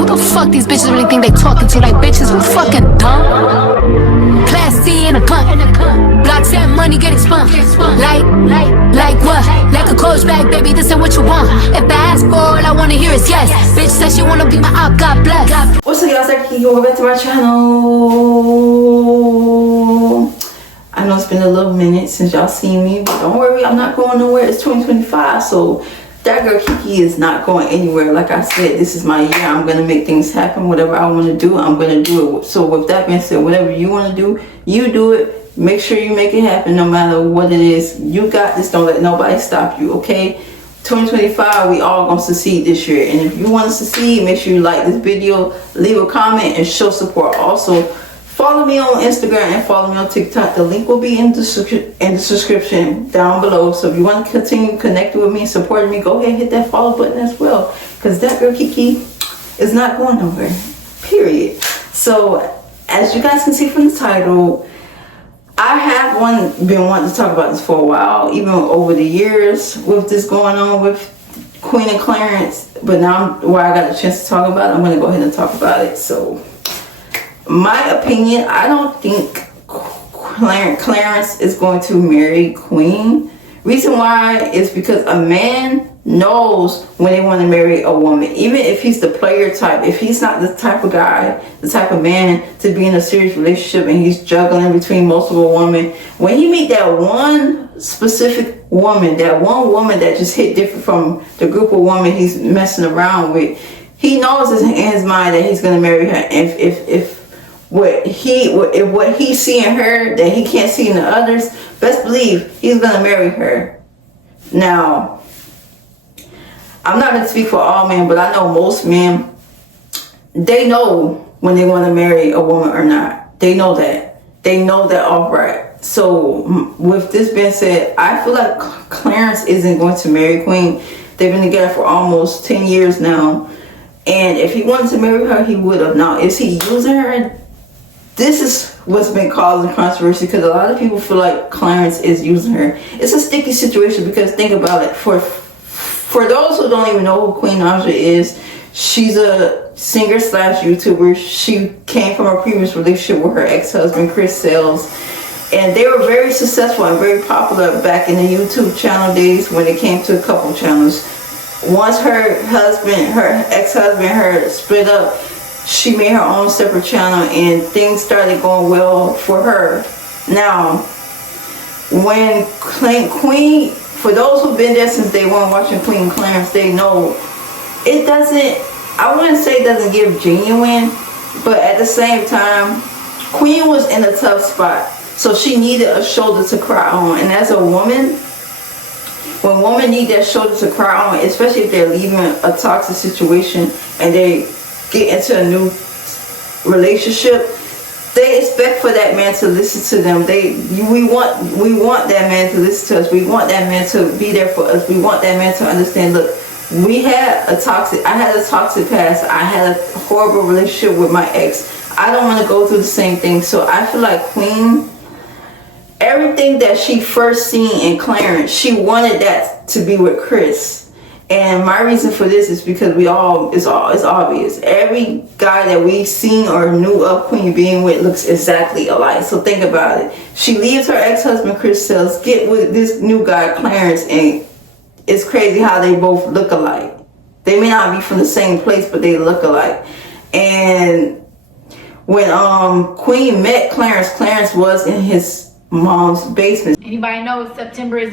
Who the fuck these bitches really think they talking to? Like bitches, we fucking dumb. Class C in a cunt. Blocks and money getting spun. Like what? Like a coach bag, baby, this ain't what you want. If I ask for all I wanna hear is yes. Bitch says she wanna be my op, God bless. What's up, y'all? It's welcome back to my channel. I know it's been a little minute since y'all seen me, but don't worry, I'm not going nowhere. It's 2025, so that girl Kiki is not going anywhere. Like I said, this is my year. I'm gonna make things happen. Whatever I want to do, I'm gonna do it. So with that being said, whatever you want to do, you do it. Make sure you make it happen no matter what it is. You got this. Don't let nobody stop you, okay? 2025, we all gonna succeed this year. And if you want to succeed, make sure you like this video, leave a comment, and show support. Also, follow me on Instagram and follow me on TikTok. The link will be in the description down below. So if you want to continue connecting with me and supporting me, go ahead and hit that follow button as well. Because that girl Kiki is not going nowhere. Period. So as you guys can see from the title, I have been wanting to talk about this for a while, even over the years with this going on with Queen and Clarence. But now where I got a chance to talk about it, I'm going to go ahead and talk about it. So my opinion, I don't think Clarence is going to marry Queen. Reason why is because a man knows when they want to marry a woman, even if he's the player type. If he's not the type of guy, the type of man to be in a serious relationship and he's juggling between multiple women, when he meet that one specific woman, that one woman that just hit different from the group of women he's messing around with, he knows in his mind that he's going to marry her. If what he see in her that he can't see in the others, best believe he's gonna marry her. Now, I'm not gonna speak for all men, but I know most men, they know when they want to marry a woman or not. They know that. They know that all right. So with this being said, I feel like Clarence isn't going to marry Queen. They've been together for almost 10 years now. And if he wanted to marry her, he would have. Now, is he using her? This is what's been causing controversy because a lot of people feel like Clarence is using her. It's a sticky situation because think about it. For those who don't even know who Queen Naija is, she's a singer / YouTuber. She came from a previous relationship with her ex-husband, Chris Sales. And they were very successful and very popular back in the YouTube channel days when it came to a couple channels. Once her ex-husband, split up, she made her own separate channel and things started going well for her. Now, when Queen, for those who've been there since day one watching Queen and Clarence, they know it doesn't, I wouldn't say it doesn't give genuine, but at the same time, Queen was in a tough spot. So she needed a shoulder to cry on. And as a woman, when women need that shoulder to cry on, especially if they're leaving a toxic situation and they get into a new relationship, they expect for that man to listen to them. We want that man to listen to us. We want that man to be there for us. We want that man to understand, look, I had a toxic past. I had a horrible relationship with my ex. I don't want to go through the same thing. So I feel like Queen, everything that she first seen in Clarence, she wanted that to be with Chris. And my reason for this is because it's obvious. Every guy that we've seen or knew of Queen being with looks exactly alike. So think about it. She leaves her ex-husband, Chris Sales, get with this new guy, Clarence, and it's crazy how they both look alike. They may not be from the same place, but they look alike. And when Queen met Clarence, Clarence was in his mom's basement. Anybody knows September is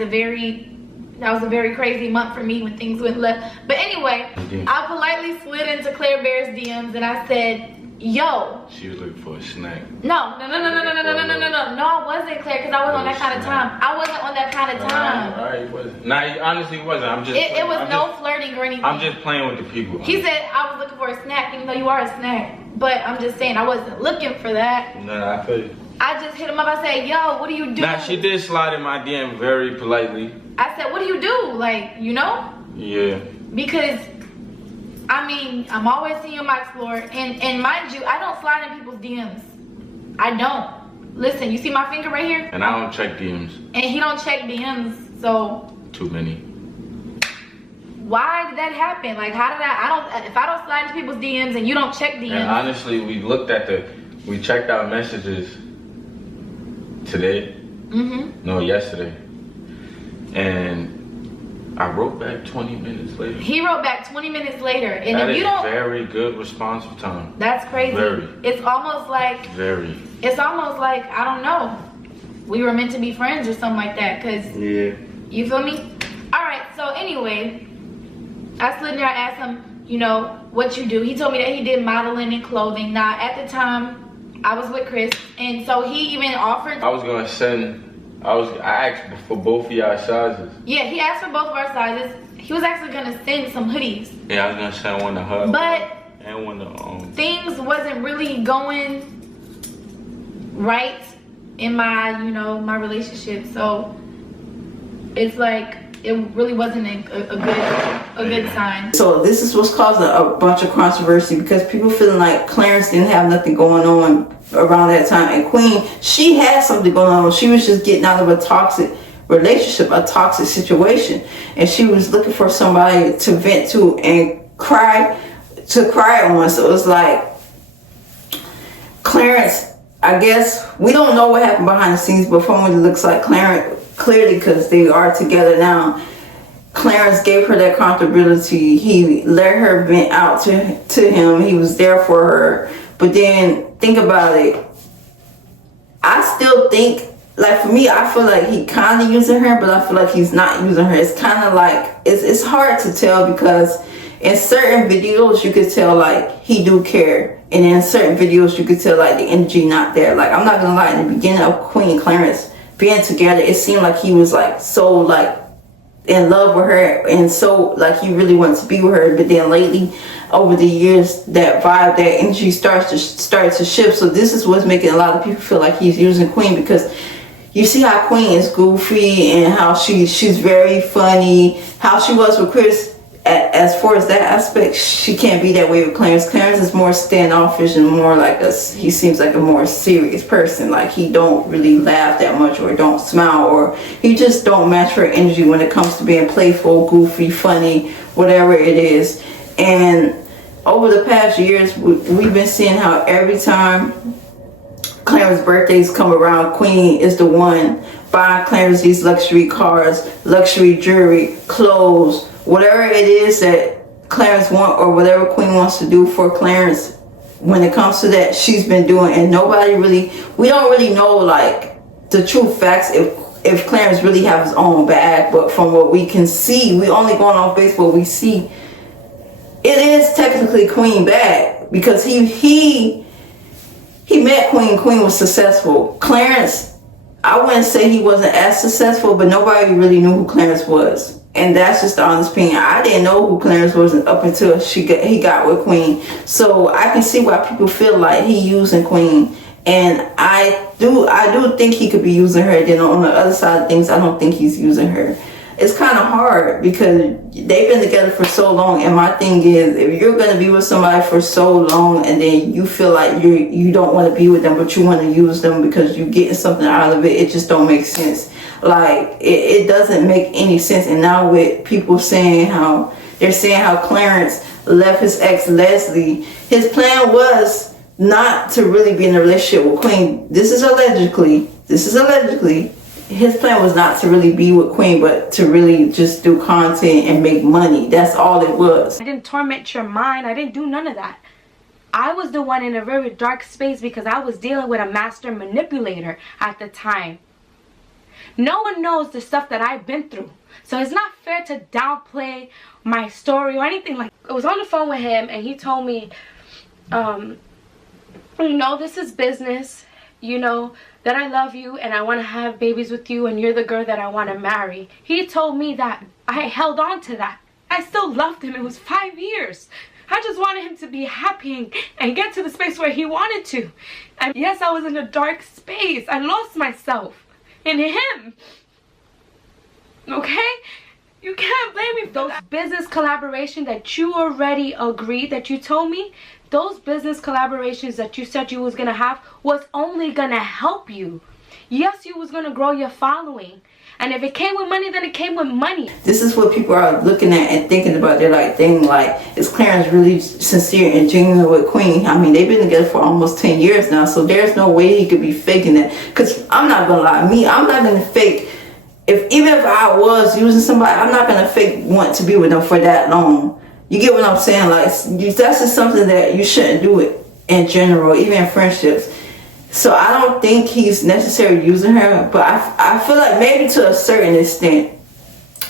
that was a very crazy month for me when things went left. But anyway, I politely slid into Claire Bear's DMs and I said, yo. She was looking for a snack. No, I wasn't, Claire, because I wasn't on that kind of time. I wasn't on that kind of time. Alright, you wasn't. Nah, you honestly wasn't. I'm just it was no flirting or anything. I'm just playing with the people. He said I was looking for a snack, even though you are a snack. But I'm just saying I wasn't looking for that. Nah, I feel you. I just hit him up. I said, yo, what do you do? Nah, she did slide in my DM very politely. I said, what do you do? Like, you know? Yeah. Because, I mean, I'm always seeing my Explorer. And mind you, I don't slide in people's DMs. I don't. Listen, you see my finger right here? And I don't check DMs. And he don't check DMs, so. Too many. why did that happen? Like, how did if I don't slide into people's DMs and you don't check DMs. And honestly, we checked our messages today. No, yesterday. And I wrote back 20 minutes later. He wrote back 20 minutes later. And that if you don't, very good responsive time. That's crazy. Very. It's almost like, I don't know, we were meant to be friends or something like that. Cause yeah. You feel me? All right, so anyway, I slid in there, I asked him, you know, what you do. He told me that he did modeling and clothing. Now, at the time, I was with Chris, and so he even offered. I asked for both of y'all sizes. Yeah, he asked for both of our sizes. He was actually gonna send some hoodies. Yeah, I was gonna send one to her. But and one to things wasn't really going right in my, you know, my relationship. So it's like it really wasn't a good sign. So this is what's causing a bunch of controversy, because people feeling like Clarence didn't have nothing going on around that time, and Queen, she had something going on. She was just getting out of a toxic relationship, a toxic situation, and she was looking for somebody to vent to and cry on. So it was like Clarence, I guess we don't know what happened behind the scenes, but from what it looks like, Clarence, clearly, because they are together now, Clarence gave her that comfortability. He let her vent out to him. He was there for her. But then think about it, I still think, like, for me, I feel like he kind of using her, but I feel like he's not using her. It's kind of like, it's hard to tell, because in certain videos you could tell like he do care, and in certain videos you could tell like the energy not there. Like, I'm not gonna lie, in the beginning of Queen and Clarence being together, it seemed like he was like so like in love with her, and so like he really wanted to be with her. But then lately, over the years, that vibe, that energy starts to shift. So this is what's making a lot of people feel like he's using Queen, because you see how Queen is goofy and how she's very funny. How she was with Chris, as far as that aspect, she can't be that way with Clarence. Clarence is more standoffish and more like he seems like a more serious person. Like, he don't really laugh that much, or don't smile, or he just don't match her energy when it comes to being playful, goofy, funny, whatever it is. And over the past years, we've been seeing how every time Clarence's birthdays come around, Queen is the one buying Clarence these luxury cars, luxury jewelry, clothes, whatever it is that Clarence wants, or whatever Queen wants to do for Clarence. When it comes to that, she's been doing, and we don't really know like the true facts if Clarence really have his own bag. But from what we can see, we only going on Facebook, we see it is technically Queen bag, because he met Queen. Queen was successful. Clarence, I wouldn't say he wasn't as successful, but nobody really knew who Clarence was. And that's just the honest opinion. I didn't know who Clarence was up until he got with Queen. So I can see why people feel like he using Queen. And I do think he could be using her. Then on the other side of things, I don't think he's using her. It's kind of hard, because they've been together for so long. And my thing is, if you're going to be with somebody for so long, and then you feel like you don't want to be with them, but you want to use them because you're getting something out of it, it just don't make sense. Like, it doesn't make any sense. And now with people saying how Clarence left his ex Leslie, his plan was not to really be in a relationship with Queen. This is allegedly. His plan was not to really be with Queen, but to really just do content and make money. That's all it was. I didn't torment your mind. I didn't do none of that. I was the one in a very dark space, because I was dealing with a master manipulator at the time. No one knows the stuff that I've been through. So it's not fair to downplay my story or anything like that. I was on the phone with him, and he told me, you know, this is business. You know that I love you and I want to have babies with you, and you're the girl that I want to marry. He told me that. I held on to that. I still loved him. It was 5 years. I just wanted him to be happy and get to the space where he wanted to. And yes, I was in a dark space. I lost myself in him. Okay? You can't blame me for those business collaboration that you already agreed, that you told me. Those business collaborations that you said you was gonna have was only gonna help you. yes, you was gonna grow your following. And if it came with money, then it came with money. This is what people are looking at and thinking about. They're like, dang, like, is Clarence really sincere and genuine with Queen? I mean, they've been together for almost 10 years now, so there's no way he could be faking that. Because I'm not gonna lie, I'm not gonna fake. Even if I was using somebody, I'm not gonna fake want to be with them for that long. You get what I'm saying? Like, that's just something that you shouldn't do it in general, even in friendships. So I don't think he's necessarily using her, but I feel like maybe to a certain extent,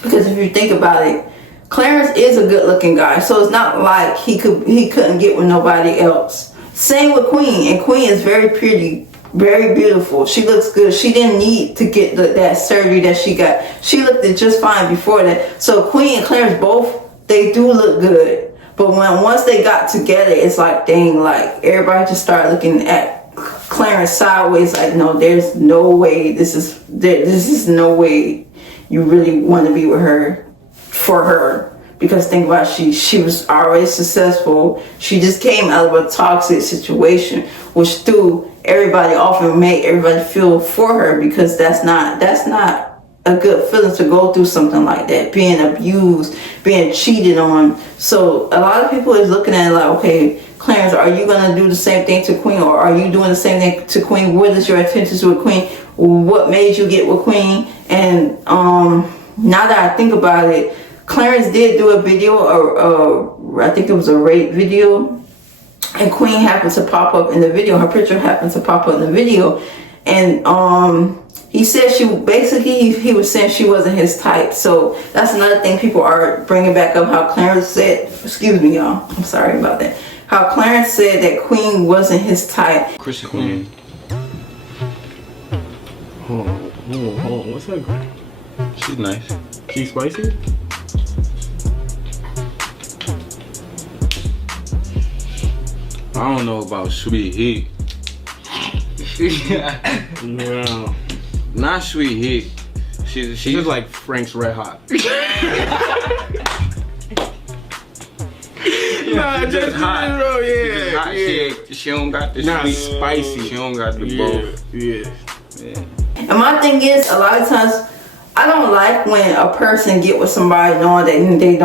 because if you think about it, Clarence is a good-looking guy, so it's not like he couldn't get with nobody else. Same with Queen, and Queen is very pretty, very beautiful. She looks good. She didn't need to get that surgery that she got. She looked just fine before that. So Queen and Clarence both, they do look good. But once they got together, it's like, dang, like everybody just started looking at Clarence sideways, like, no, there's no way, this is no way you really want to be with her, for her. Because think about it, she was already successful. She just came out of a toxic situation, which threw everybody off and made everybody feel for her, because that's not a good feeling to go through something like that, being abused, being cheated on. So a lot of people is looking at it like, okay, Clarence, are you going to do the same thing to Queen, or are you doing the same thing to Queen? What is your intentions with Queen? What made you get with Queen? And now that I think about it, Clarence did do a video, or I think it was a rape video, and Queen happened to pop up in the video. Her picture happened to pop up in the video, and he said he was saying she wasn't his type. So that's another thing people are bringing back up, how Clarence said, excuse me y'all, I'm sorry about that, how Clarence said that Queen wasn't his type. Christian Queen. Hold on, what's that? She's nice. She's spicy? I don't know about sweet heat. No. Not sweet heat. She's She's like Frank's Red Hot. Nah, just hot. Bro, She just hot. yeah. She don't got the Not sweet. spicy. She don't got the Yeah, both. yeah. And my thing is, a lot of times, I don't like when a person get with somebody knowing that they're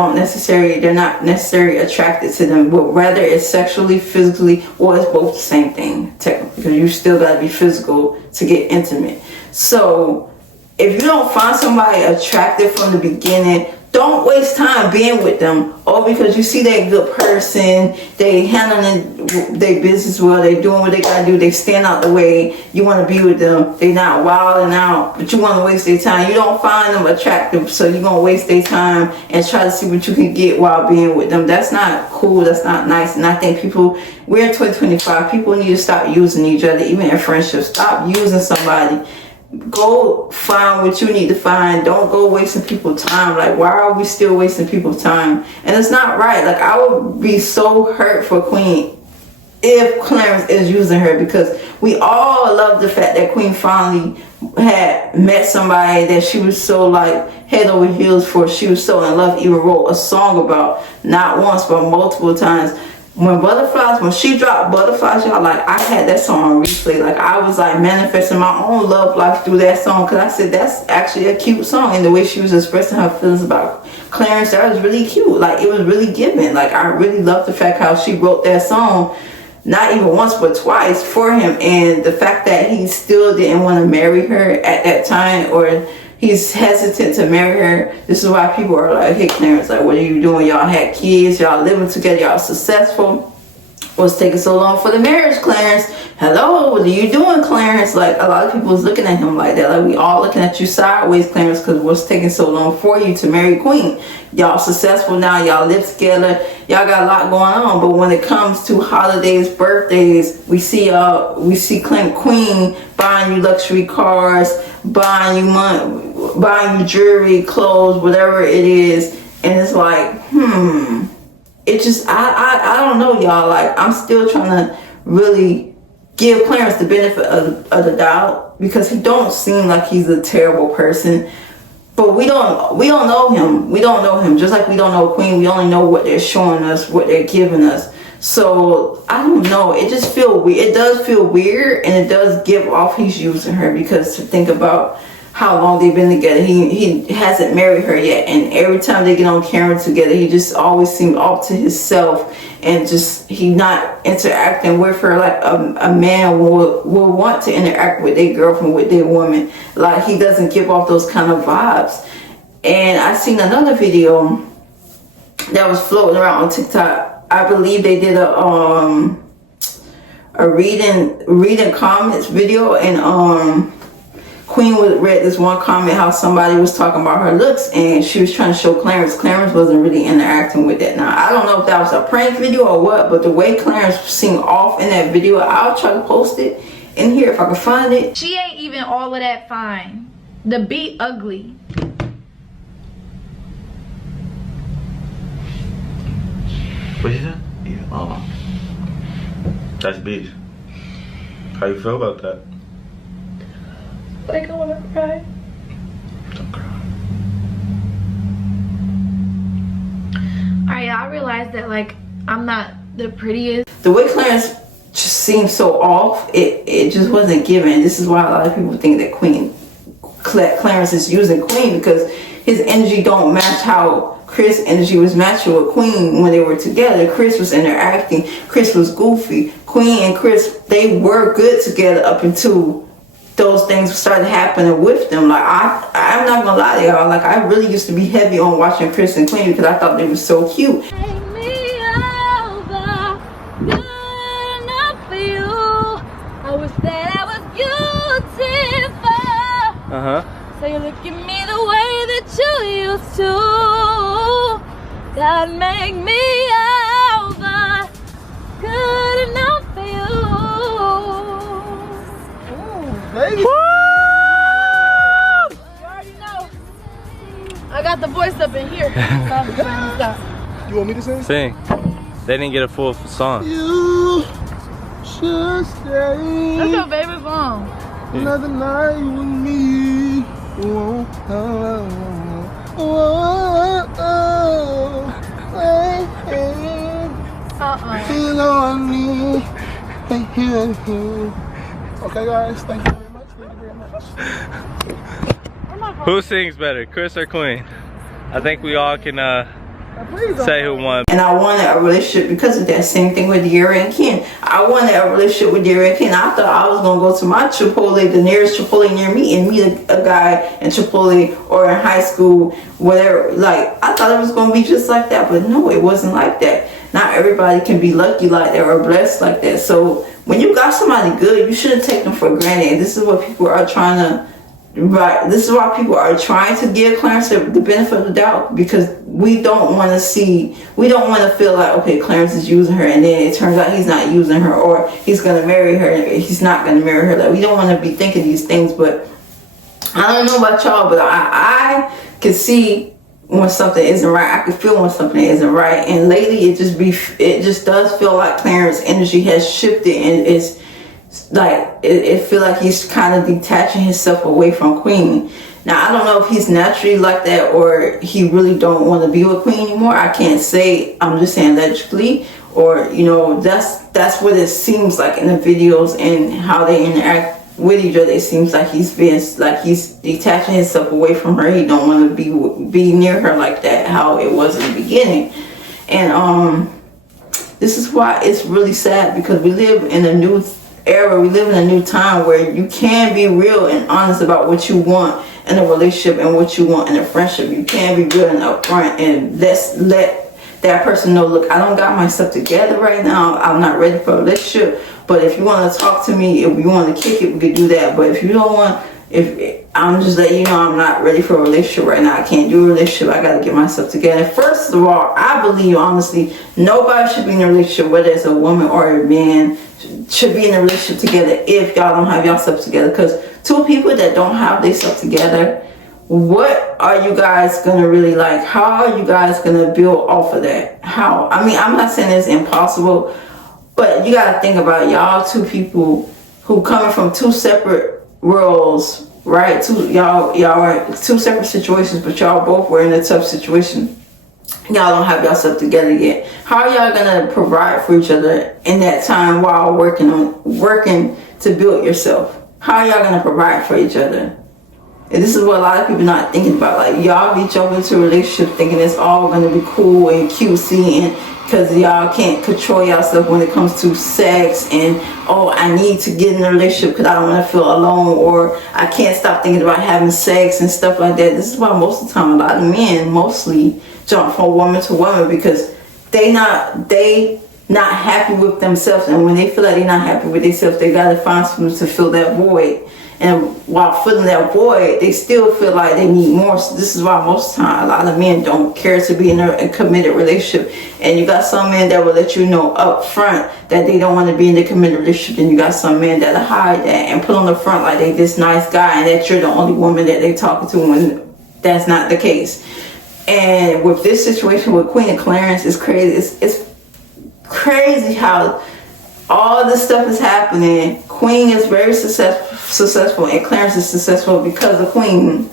not necessarily attracted to them, but rather it's sexually, physically, or it's both the same thing, technically, because you still gotta be physical to get intimate. So if you don't find somebody attractive from the beginning, don't waste time being with them. Or because you see they're a good person, they handling their business well, they doing what they gotta do, they stand out the way, you want to be with them, they not wilding out, but you want to waste their time. You don't find them attractive, so you're gonna waste their time and try to see what you can get while being with them. That's not cool, that's not nice. And I think we're in 2025, people need to stop using each other, even in friendships. Stop using somebody. Go find what you need to find. Don't go wasting people's time. Like, why are we still wasting people's time? And it's not right. Like, I would be so hurt for Queen if Clarence is using her, because we all love the fact that Queen finally had met somebody that she was so like head over heels for. She was so in love, even wrote a song about, not once but multiple times. When she dropped Butterflies, y'all, like, I had that song on replay. Like, I was like manifesting my own love life through that song, because I said that's actually a cute song, and the way she was expressing her feelings about Clarence, that was really cute. Like, it was really giving. Like, I really loved the fact how she wrote that song, not even once but twice, for him. And the fact that he still didn't want to marry her at that time, or he's hesitant to marry her. This is why people are like, hey, Clarence, like, what are you doing? Y'all had kids, y'all living together, y'all successful. What's taking so long for the marriage, Clarence? Hello, what are you doing, Clarence? Like, a lot of people is looking at him like that. Like, we all looking at you sideways, Clarence, because what's taking so long for you to marry Queen? Y'all successful now, y'all live together, y'all got a lot going on. But when it comes to holidays, birthdays, we see Queen buying you luxury cars, buying you money, buying you jewelry, clothes, whatever it is, and it's like, it just, I don't know, y'all. Like, I'm still trying to really give Clarence the benefit of the doubt, because he don't seem like he's a terrible person. But we don't know him. We don't know him. Just like we don't know Queen. We only know what they're showing us, what they're giving us. So I don't know. It just feel weird. It does feel weird, and it does give off he's using her, because to think about how long they've been together, he hasn't married her yet, and every time they get on camera together, he just always seems off to himself, and just he not interacting with her like a man will want to interact with their girlfriend, with their woman. Like, he doesn't give off those kind of vibes. And I seen another video that was floating around on TikTok. I believe they did a reading comments video, and Queen read this one comment how somebody was talking about her looks, and she was trying to show Clarence. Clarence wasn't really interacting with it. Now, I don't know if that was a prank video or what, but the way Clarence seemed off in that video, I'll try to post it in here if I can find it. She ain't even all of that fine. The beat ugly. What you said? Yeah. That's bitch. How you feel about that? Like, I wanna cry. Don't cry. Alright, I realized that, like, I'm not the prettiest. The way Clarence just seemed so off, it just wasn't given. This is why a lot of people think that Clarence is using Queen, because his energy don't match how Chris' energy was matching with Queen when they were together. Chris was interacting. Chris was goofy. Queen and Chris, they were good together up until those things started happening with them. Like, I'm not gonna lie to y'all. Like, I really used to be heavy on watching Chris and Queen because I thought they were so cute. So you look at me the way that you used to. God make me over good enough for you. Ooh, baby. You already know. I got the voice up in here. Stop. You want me to sing? Sing. They didn't get a full song. You should stay. That's your favorite song. Another night with me. Whoa, feel on me. Okay, guys, thank you very much. Thank you very much. Who sings better, Chris or Queen? I think we all can say who won. And I wanted a relationship because of that. Same thing with Yeri and Ken. I wanted a relationship with Yeri and Ken. I thought I was going to go to my Chipotle, the nearest Chipotle near me, and meet a guy in Chipotle or in high school, whatever. Like, I thought it was going to be just like that, but no, it wasn't like that. Not everybody can be lucky like that or blessed like that. So when you got somebody good, you shouldn't take them for granted. And this is what people are trying to, right? This is why people are trying to give Clarence the benefit of the doubt, because we don't want to feel like, okay, Clarence is using her, and then it turns out he's not using her, or he's gonna marry her, and he's not gonna marry her. Like, we don't want to be thinking these things. But I don't know about y'all, but I can see when something isn't right. I can feel when something isn't right. And lately, it just does feel like Clarence's energy has shifted, and it's like it feel like he's kind of detaching himself away from Queen. Now, I don't know if he's naturally like that or he really don't want to be with Queen anymore. I can't say. I'm just saying logically, or that's what it seems like in the videos and how they interact with each other. It seems like he's detaching himself away from her. He don't want to be near her like that, how it was in the beginning. And this is why it's really sad, because we live in a new era. We live in a new time where you can be real and honest about what you want in a relationship and what you want in a friendship. You can be real and upfront, and let that person know, look, I don't got myself together right now. I'm not ready for a relationship. But if you want to talk to me, if you want to kick it, we could do that. But if you don't want, if I'm just letting you know I'm not ready for a relationship right now. I can't do a relationship. I got to get myself together. First of all, I believe, honestly, nobody should be in a relationship, whether it's a woman or a man, should be in a relationship together if y'all don't have yourself together. Because two people that don't have themselves together, what are you guys gonna really like? How are you guys gonna build off of that? How? I mean, I'm not saying it's impossible, but you gotta think about y'all two people who coming from two separate worlds, right? Y'all are two separate situations, but y'all both were in a tough situation. y'all don't have yourself together yet. How are y'all gonna provide for each other in that time while working to build yourself? How are y'all gonna provide for each other? And this is what a lot of people not thinking about. Like, y'all be jumping into a relationship thinking it's all gonna be cool and cutesy, and because y'all can't control yourself when it comes to sex, and oh, I need to get in a relationship because I don't want to feel alone, or I can't stop thinking about having sex and stuff like that. This is why most of the time a lot of men mostly jump from woman to woman, because they not happy with themselves, and when they feel like they're not happy with themselves, they gotta find something to fill that void. And while filling that void, they still feel like they need more. So this is why most of the time a lot of men don't care to be in a committed relationship. And you got some men that will let you know up front that they don't want to be in a committed relationship. And you got some men that hide that and put on the front like they this nice guy and that you're the only woman that they talking to, when that's not the case. And with this situation with Queen and Clarence, it's crazy. It's crazy how all this stuff is happening. Queen is very successful, and Clarence is successful because of Queen.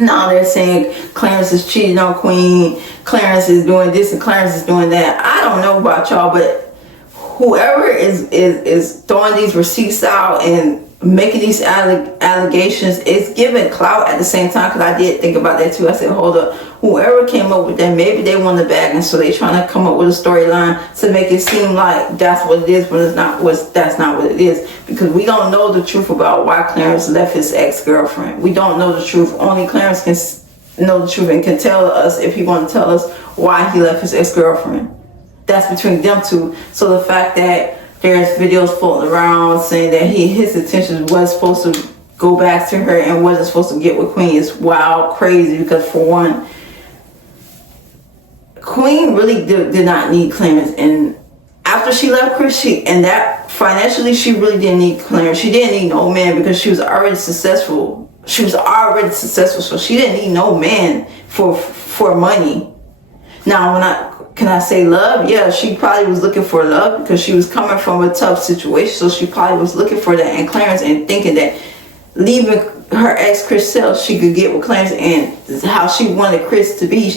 Now they're saying Clarence is cheating on Queen, Clarence is doing this, and Clarence is doing that. I don't know about y'all, but whoever is throwing these receipts out and making these allegations, it's giving clout at the same time, because I did think about that too. I said, hold up, whoever came up with that, maybe they won the bag, and so they trying to come up with a storyline to make it seem like that's what it is, but that's not what it is, because we don't know the truth about why Clarence left his ex-girlfriend. We don't know the truth. Only Clarence can know the truth and can tell us, if he want to tell us, why he left his ex-girlfriend. That's between them two. So the fact that there's videos floating around saying that his intentions was supposed to go back to her and wasn't supposed to get with Queen is wild, crazy, because for one, Queen really did not need Clarence, and after she left Chris, and that financially, she really didn't need Clarence. She didn't need no man because she was already successful. So she didn't need no man for money. Now, can I say love? Yeah, she probably was looking for love because she was coming from a tough situation. So she probably was looking for that in Clarence, and thinking that leaving her ex Chris Sale, she could get with Clarence, and how she wanted Chris to be.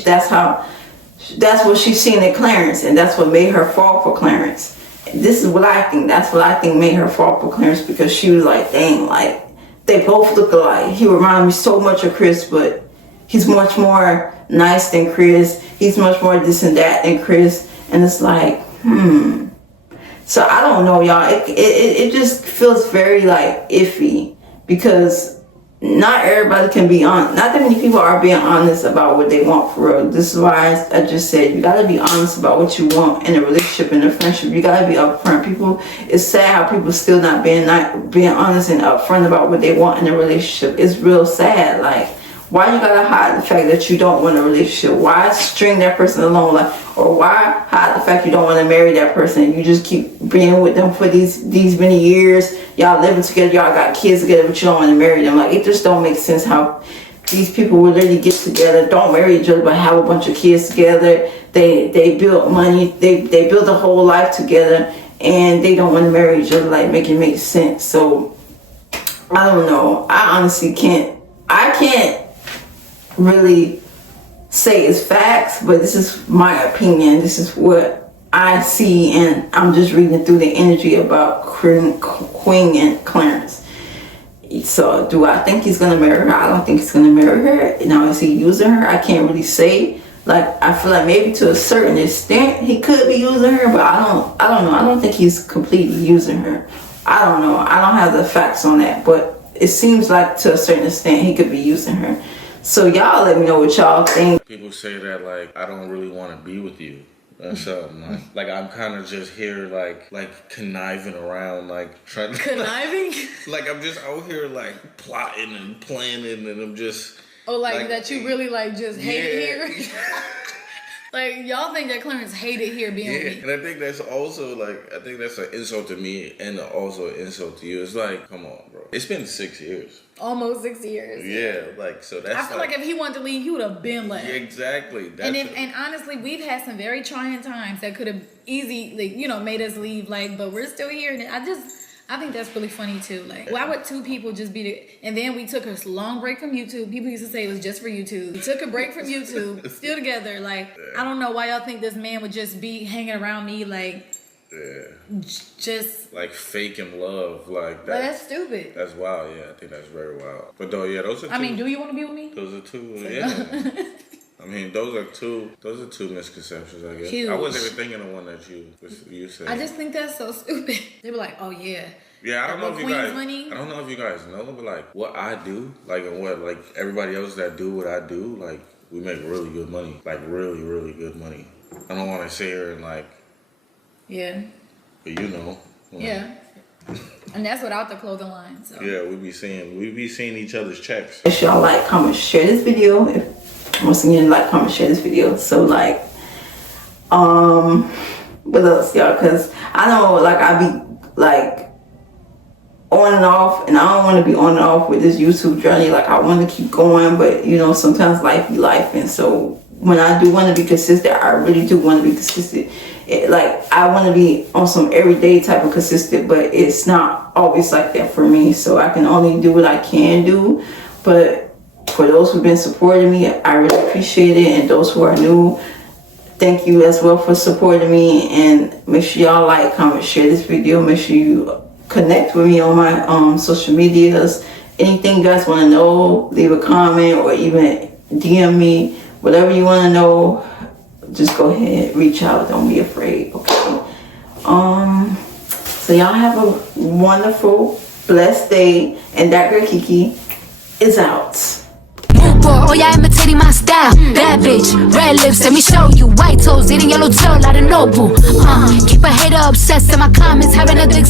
That's what she's seen in Clarence, and that's what made her fall for Clarence. This is what I think. That's what I think made her fall for Clarence, because she was like, dang, like, they both look alike. He reminded me so much of Chris, but he's much more nice than Chris. He's much more this and that than Chris. And it's like, So I don't know, y'all. It just feels very like iffy, because not everybody can be honest. Not that many people are being honest about what they want for real. This is why I just said you gotta be honest about what you want in a relationship, in a friendship. You gotta be upfront. People, it's sad how people still not being honest and upfront about what they want in a relationship. It's real sad. Like, why you gotta hide the fact that you don't want a relationship? Why string that person along? Like, or why hide the fact you don't want to marry that person? You just keep being with them for these many years. Y'all living together, y'all got kids together, but you don't want to marry them. Like, it just don't make sense how these people will literally get together, don't marry each other, but have a bunch of kids together. They build money, they build a whole life together, and they don't want to marry each other. Like, make it make sense. So I don't know. I honestly can't really say it's facts, but this is my opinion. This is what I see, and I'm just reading through the energy about Queen and Clarence. So do I think he's gonna marry her? I don't think he's gonna marry her. Now, is he using her? I can't really say. Like, I feel like maybe to a certain extent he could be using her, but I don't know. I don't think he's completely using her. I don't know. I don't have the facts on that, but it seems like to a certain extent he could be using her. So y'all let me know what y'all think. People say that, like, I don't really want to be with you. That's something. Like I'm kind of just here, like conniving around, like trying to... Conniving? Like, I'm just out here, like, plotting and planning, and I'm just... Oh, like that you really, like, just hate it here? Like, y'all think that Clarence hated here being with me. And I think that's also, like, I think that's an insult to me and also an insult to you. It's like, come on, bro. It's been 6 years. Almost 6 years. Yeah, like, so that's... I feel like if he wanted to leave, he would have been left. Exactly. And honestly, we've had some very trying times that could have easily, like, you know, made us leave, like, but we're still here. And I think that's really funny too. Like, why would two people just be and then we took a long break from YouTube. People used to say it was just for YouTube. We took a break from YouTube, still together. Like, I don't know why y'all think this man would just be hanging around me like, just like faking love, like that. But that's stupid. That's wild. Yeah, I think that's very wild. But though, yeah, those are. I mean, do you want to be with me? Those are two. Yeah. I mean, those are two misconceptions, I guess. Huge. I wasn't even thinking of one that you said. I just think that's so stupid. They were like, oh yeah. Yeah, I don't know if you guys. Money. I don't know if you guys know, but like what I do, like and what like everybody else that do what I do, like we make really good money, like really, really good money. I don't want to sit here and like. Yeah. But you know. Yeah. And that's without the clothing line. So. Yeah, we be seeing each other's checks. If y'all like, comment, share this video. Once again, like, comment, share this video. So like, what else, y'all? Because I know, like, I be like on and off, and I don't want to be on and off with this YouTube journey. Like, I want to keep going, but you know, sometimes life be life, and so when I do want to be consistent, I really do want to be consistent. Like, I want to be on some everyday type of consistent, but it's not always like that for me. So I can only do what I can do, but for those who've been supporting me, I really appreciate it. And those who are new, thank you as well for supporting me. And make sure y'all like, comment, share this video. Make sure you connect with me on my social medias. Anything you guys want to know, leave a comment or even DM me. Whatever you want to know, just go ahead, reach out. Don't be afraid, okay? So y'all have a wonderful, blessed day. And that girl Kiki is out. Oh, y'all imitating my style. Bad bitch, red lips, let me show you. White toes, eating yellow tail, like a noble. Keep a hater obsessed in my comments, having a dick.